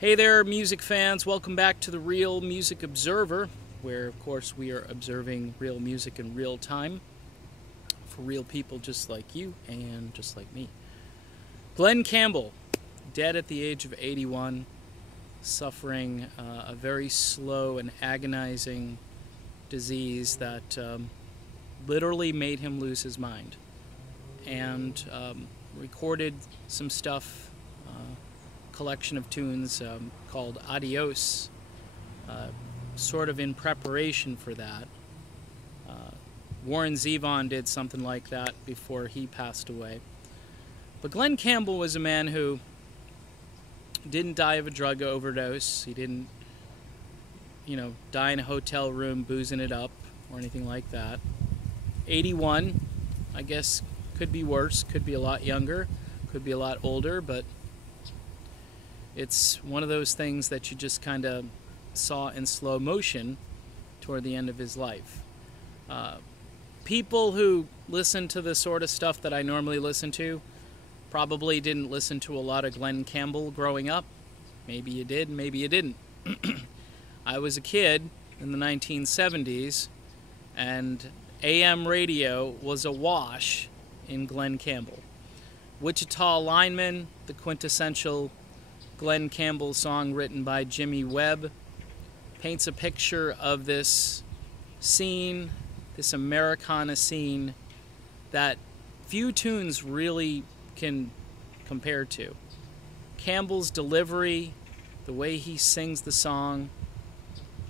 Hey there, music fans. Welcome back to the Real Music Observer, where, of course, we are observing real music in real time for real people just like you and just like me. Glen Campbell, dead at the age of 81, suffering a very slow and agonizing disease that literally made him lose his mind, and recorded some stuff, collection of tunes called Adios, sort of in preparation for that. Warren Zevon did something like that before he passed away. But Glen Campbell was a man who didn't die of a drug overdose. He didn't, die in a hotel room boozing it up or anything like that. 81, I guess, could be worse, could be a lot younger, could be a lot older, but it's one of those things that you just kind of saw in slow motion toward the end of his life. People who listen to the sort of stuff that I normally listen to probably didn't listen to a lot of Glen Campbell growing up. Maybe you did, maybe you didn't. I was a kid in the 1970s, and AM radio was awash in Glen Campbell. Wichita Lineman, the quintessential Glen Campbell song written by Jimmy Webb, paints a picture of this scene, this Americana scene, that few tunes really can compare to. Campbell's delivery, the way he sings the song,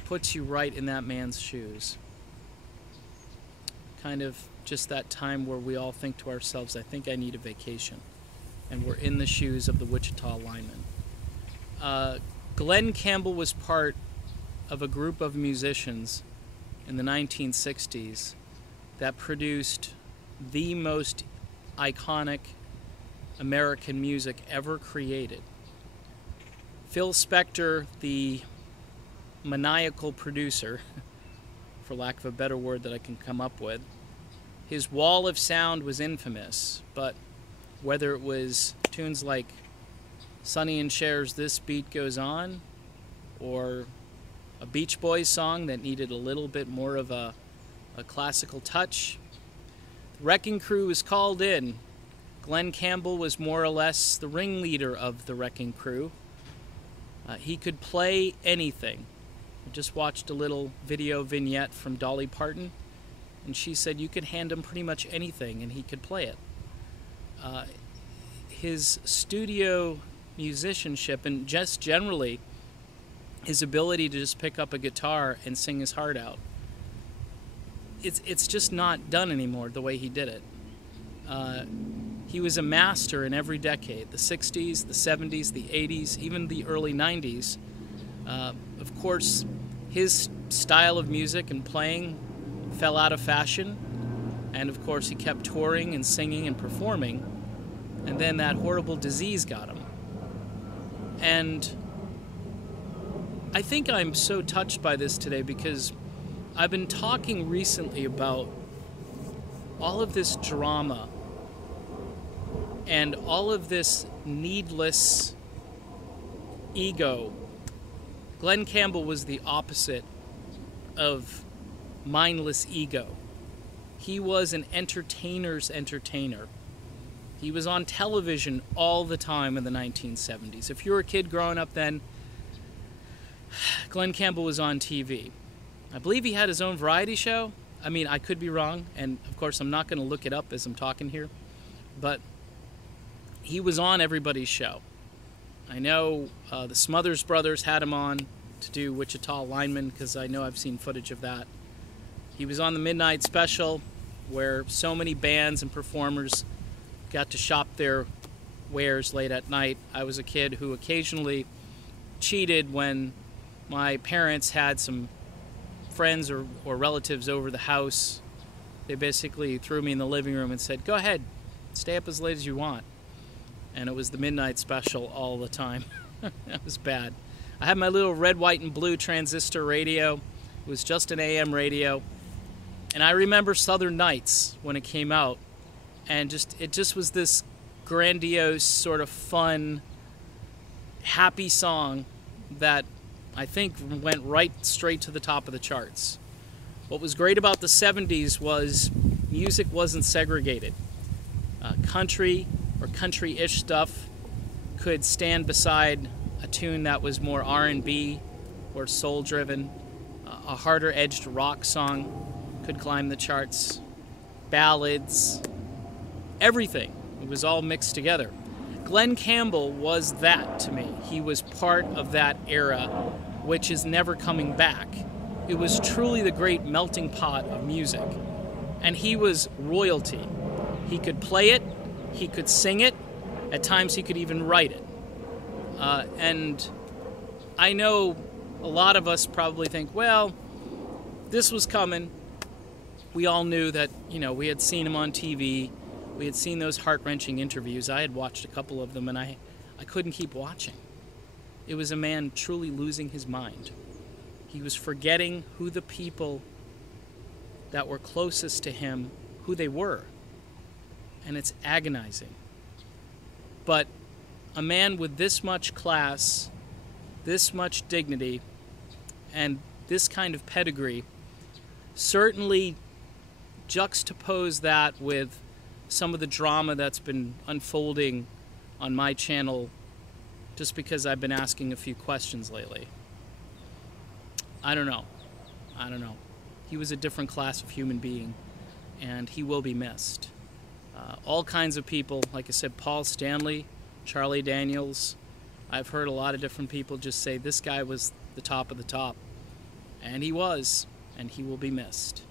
puts you right in that man's shoes. Kind of just that time where we all think to ourselves, I think I need a vacation. And we're in the shoes of the Wichita Lineman. Glen Campbell was part of a group of musicians in the 1960s that produced the most iconic American music ever created. Phil Spector, the maniacal producer, for lack of a better word that I can come up with, his wall of sound was infamous, but whether it was tunes like Sonny and Cher's This Beat Goes On, or a Beach Boys song that needed a little bit more of a classical touch, the Wrecking Crew was called in. Glen Campbell was more or less the ringleader of the Wrecking Crew. He could play anything. I just watched a little video vignette from Dolly Parton, and she said you could hand him pretty much anything and he could play it. His studio musicianship, and just generally his ability to just pick up a guitar and sing his heart out, it's just not done anymore the way he did it. He was a master in every decade, the 60s, the 70s, the 80s, even the early 90s. Of course, his style of music and playing fell out of fashion, and of course he kept touring and singing and performing, and then that horrible disease got him. And I think I'm so touched by this today because I've been talking recently about all of this drama and all of this needless ego. Glen Campbell was the opposite of mindless ego. He was an entertainer's entertainer. He was on television all the time in the 1970s. If you were a kid growing up then, Glen Campbell was on TV. I believe he had his own variety show. I mean, I could be wrong, and of course I'm not going to look it up as I'm talking here, but he was on everybody's show. I know the Smothers Brothers had him on to do Wichita Lineman, because I know I've seen footage of that. He was on the Midnight Special, where so many bands and performers got to shop their wares late at night. I was a kid who occasionally cheated when my parents had some friends or relatives over the house. They basically threw me in the living room and said, go ahead, stay up as late as you want. And it was the Midnight Special all the time. That was bad. I had my little red, white, and blue transistor radio. It was just an AM radio. And I remember Southern Nights when it came out. And it just was this grandiose, sort of fun, happy song that I think went right straight to the top of the charts. What was great about the 70s was music wasn't segregated. Country or country-ish stuff could stand beside a tune that was more R&B or soul-driven. A harder-edged rock song could climb the charts. Ballads, everything. It was all mixed together. Glen Campbell was that to me. He was part of that era, which is never coming back. It was truly the great melting pot of music. And he was royalty. He could play it, he could sing it, at times he could even write it. And I know a lot of us probably think, well, this was coming. We all knew that, we had seen him on TV. We had seen those heart-wrenching interviews. I had watched a couple of them, and I couldn't keep watching. It was a man truly losing his mind. He was forgetting who the people that were closest to him, who they were. And it's agonizing. But a man with this much class, this much dignity, and this kind of pedigree certainly juxtapose that with some of the drama that's been unfolding on my channel just because I've been asking a few questions lately. I don't know. He was a different class of human being, and he will be missed. All kinds of people, like I said, Paul Stanley, Charlie Daniels. I've heard a lot of different people just say this guy was the top of the top. And he was, and he will be missed.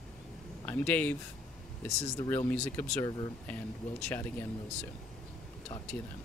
I'm Dave. This is the Real Music Observer, and we'll chat again real soon. Talk to you then.